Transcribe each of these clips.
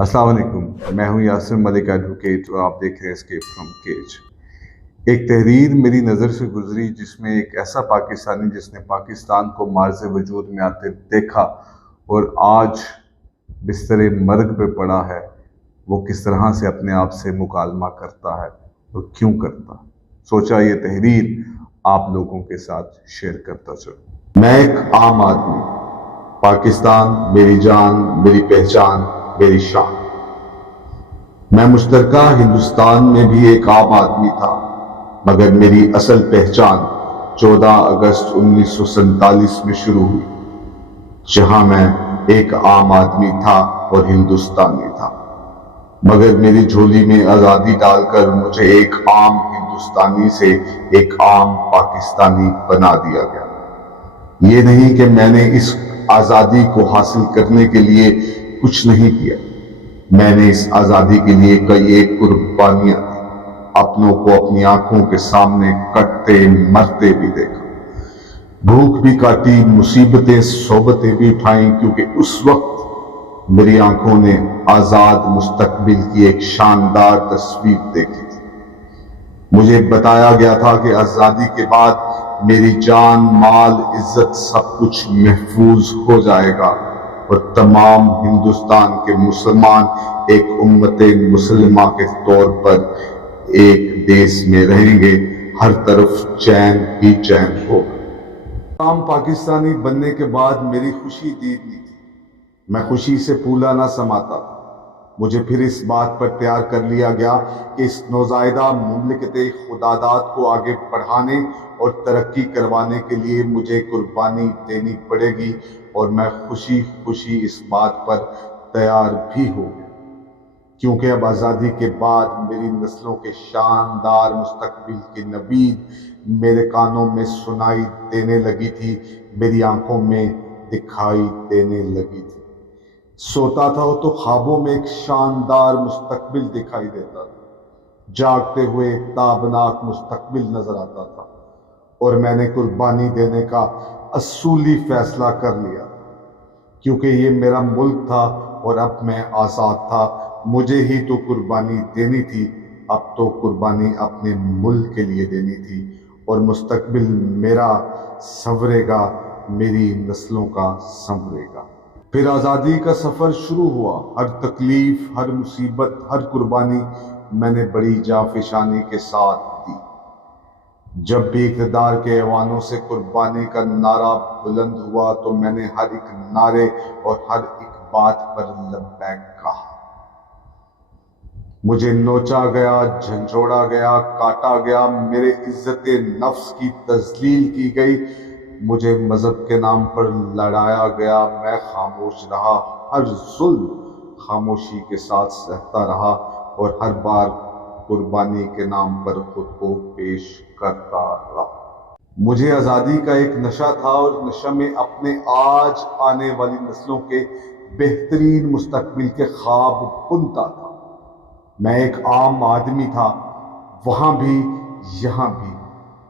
अस्सलाम वालेकुम। मैं हूं यासिर मलिक एडवोकेट और आप देख रहे हैं एस्केप फ्रॉम केज। एक तहरीर मेरी नज़र से गुजरी जिसमें एक ऐसा पाकिस्तानी जिसने पाकिस्तान को मार्ज़ वजूद में आते देखा और आज बिस्तर मर्ग पे पड़ा है, वो किस तरह से अपने आप से मुकालमा करता है और क्यों करता। सोचा ये तहरीर आप लोगों के साथ शेयर करता चलूं। मैं एक आम आदमी, पाकिस्तान मेरी जान, मेरी पहचान, मेरी शान। मैं मुश्तरका हिंदुस्तान में भी एक आम आदमी था, मगर मेरी असल पहचान 14 अगस्त 1947 में शुरू हुई, जहां मैं एक आम आदमी था और हिंदुस्तानी था। मगर मेरी झोली में आज़ादी डालकर मुझे एक आम हिंदुस्तानी से एक आम पाकिस्तानी बना दिया गया। ये नहीं कि मैंने इस आज़ादी को हासिल करने के लिए कुछ नहीं किया, मैंने इस आज़ादी के लिए कई एक कुर्बानियां दी, अपनों को अपनी आंखों के सामने कटते मरते भी देखा, भूख भी काटी, मुसीबतें सोबतें भी उठाई, क्योंकि उस वक्त मेरी आंखों ने आज़ाद मुस्तकबिल की एक शानदार तस्वीर देखी थी। मुझे बताया गया था कि आज़ादी के बाद मेरी जान, माल, इज्जत सब कुछ महफूज हो जाएगा और तमाम हिंदुस्तान के मुसलमान एक उम्मते मुसलिमा के तौर पर एक देश में रहेंगे, हर तरफ चैन ही चैन होगा। आम पाकिस्तानी बनने के बाद मेरी खुशी दीद नहीं थी, मैं खुशी से फूला ना समाता था। मुझे फिर इस बात पर तैयार कर लिया गया कि इस नौज़ायदा मुमलिकत खुदादात को आगे बढ़ाने और तरक्की करवाने के लिए मुझे कुर्बानी देनी पड़ेगी, और मैं खुशी खुशी इस बात पर तैयार भी हो गया, क्योंकि अब आज़ादी के बाद मेरी नस्लों के शानदार मुस्तकबिल की नवीद मेरे कानों में सुनाई देने लगी थी, मेरी आंखों में दिखाई देने लगी थी। सोता था तो ख्वाबों में एक शानदार मुस्तकबिल दिखाई देता था, जागते हुए ताबनाक मुस्तकबिल नजर आता था, और मैंने कुर्बानी देने का असूली फैसला कर लिया, क्योंकि ये मेरा मुल्क था और अब मैं आज़ाद था। मुझे ही तो कुर्बानी देनी थी, अब तो कुर्बानी अपने मुल्क के लिए देनी थी, और मुस्तकबिल मेरा संवरेगा, मेरी नस्लों का संवरेगा। फिर आज़ादी का सफ़र शुरू हुआ। हर तकलीफ, हर मुसीबत, हर कुर्बानी मैंने बड़ी जाफिशानी के साथ दी। जब भी इक़्तिदार के ऐवानों से कुर्बानी का नारा बुलंद हुआ तो मैंने हर एक नारे और हर एक बात पर लब्बैक कहा। मुझे नोचा गया, झंझोड़ा गया, काटा गया, मेरे इज्जत नफ्स की तज़लील की गई, मुझे मजहब के नाम पर लड़ाया गया। मैं खामोश रहा, हर जुल्म खामोशी के साथ सहता रहा, और हर बार कुर्बानी के नाम पर खुद को पेश करता रहा। मुझे आज़ादी का एक नशा था, और नशा में अपने आज आने वाली नस्लों के बेहतरीन मुस्तकबिल के ख्वाब बुनता था। मैं एक आम आदमी था, वहाँ भी यहाँ भी,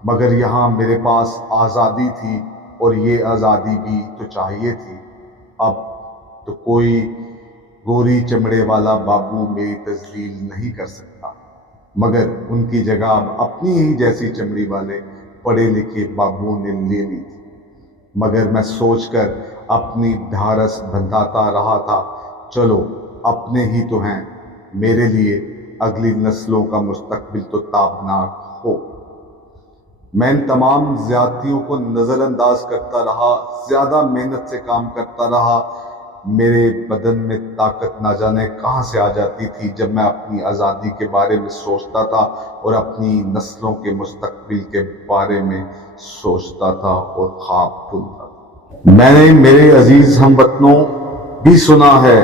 मगर यहाँ मेरे पास आज़ादी थी, और ये आज़ादी भी तो चाहिए थी। अब तो कोई गोरी चमड़े वाला बाबू मेरी तज़लील नहीं कर सकता, मगर उनकी जगह अब अपनी ही जैसी चमड़ी वाले पढ़े लिखे बाबुओं ने ले ली थी। मगर मैं सोचकर अपनी ढारस बंधाता रहा था, चलो अपने ही तो हैं, मेरे लिए अगली नस्लों का मुस्तकबिल तो ताबनाक हो। मैं इन तमाम ज़्यादतियों को नज़रअंदाज करता रहा, ज़्यादा मेहनत से काम करता रहा। मेरे बदन में ताकत ना जाने कहाँ से आ जाती थी जब मैं अपनी आज़ादी के बारे में सोचता था और अपनी नस्लों के मुस्तकबिल के बारे में सोचता था और ख्वाब बुनता था। मैंने मेरे अजीज़ हमवतनों भी सुना है,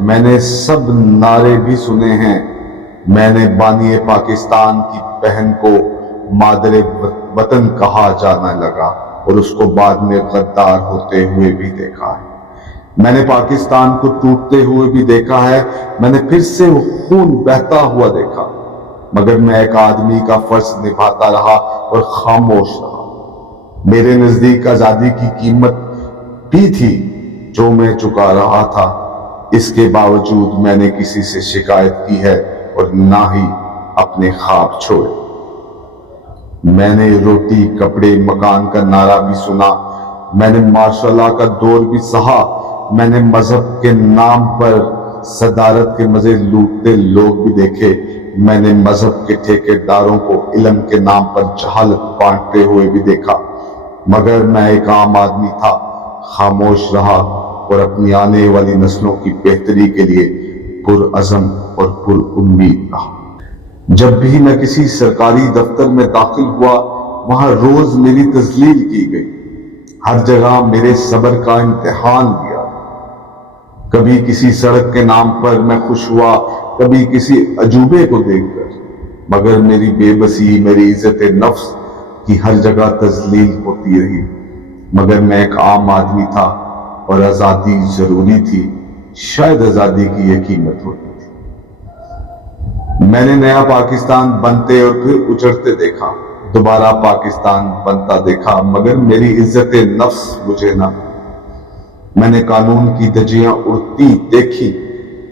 मैंने सब नारे भी सुने हैं। मैंने बानिए पाकिस्तान की बहन को मादरे वतन कहा जाने लगा, और उसको बाद में गद्दार होते हुए भी देखा है। मैंने पाकिस्तान को टूटते हुए भी देखा है, मैंने फिर से वो खून बहता हुआ देखा, मगर मैं एक आदमी का फर्ज निभाता रहा और खामोश रहा। मेरे नज़दीक आज़ादी की कीमत भी थी जो मैं चुका रहा था, اس کے باوجود میں نے کسی سے شکایت کی ہے اور نہ ہی اپنے خواب چھوڑے۔ میں نے روٹی کپڑے مکان کا نعرہ بھی سنا، میں نے مارشاء اللہ کا دور بھی سہا، میں نے مذہب کے نام پر صدارت کے مزے لوٹتے لوگ بھی دیکھے، میں نے مذہب کے ٹھیکیداروں کو علم کے نام پر جہالت بانٹتے ہوئے بھی دیکھا، مگر میں ایک عام آدمی تھا، خاموش رہا اور اپنی آنے والی نسلوں کی بہتری کے لیے پرعزم اور پر امید رہا۔ جب بھی میں کسی سرکاری دفتر میں داخل ہوا، وہاں روز میری تذلیل کی گئی، ہر جگہ میرے صبر کا امتحان لیا۔ کبھی کسی سڑک کے نام پر میں خوش ہوا، کبھی کسی عجوبے کو دیکھ کر، مگر میری بے بسی، میری عزت نفس کی ہر جگہ تذلیل ہوتی رہی۔ مگر میں ایک عام آدمی تھا اور آزادی ضروری تھی، شاید آزادی کی یہ قیمت ہوتی تھی۔ میں نے نیا پاکستان بنتے اور پھر اجڑتے دیکھا، دوبارہ پاکستان بنتا دیکھا، مگر میری عزت نفس مجھے نہ ملی۔ میں نے قانون کی دھجیاں اڑتی دیکھی،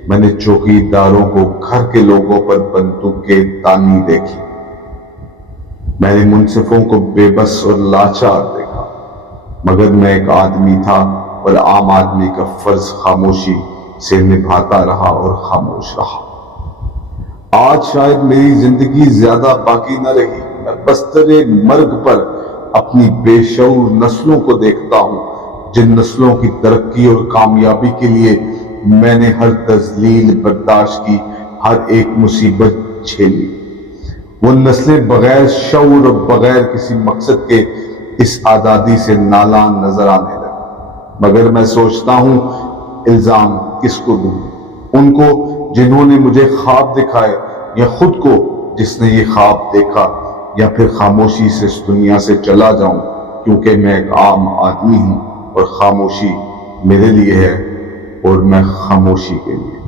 میں نے چوکیداروں کو گھر کے لوگوں پر بندوقیں تانی دیکھی، میں نے منصفوں کو بے بس اور لاچار دیکھا، مگر میں ایک آدمی تھا اور عام آدمی کا فرض خاموشی سے نبھاتا رہا اور خاموش رہا۔ آج شاید میری زندگی زیادہ باقی نہ رہی، میں بستر مرگ پر اپنی بے شعور نسلوں کو دیکھتا ہوں، جن نسلوں کی ترقی اور کامیابی کے لیے میں نے ہر تذلیل برداشت کی، ہر ایک مصیبت جھیلی۔ وہ نسلیں بغیر شعور اور بغیر کسی مقصد کے اس آزادی سے نالان نظر آنے لگے، مگر میں سوچتا ہوں الزام کس کو دوں؟ ان کو جنہوں نے مجھے خواب دکھائے، یا خود کو جس نے یہ خواب دیکھا، یا پھر خاموشی سے اس دنیا سے چلا جاؤں کیونکہ میں ایک عام آدمی ہوں اور خاموشی میرے لیے ہے اور میں خاموشی کے لیے۔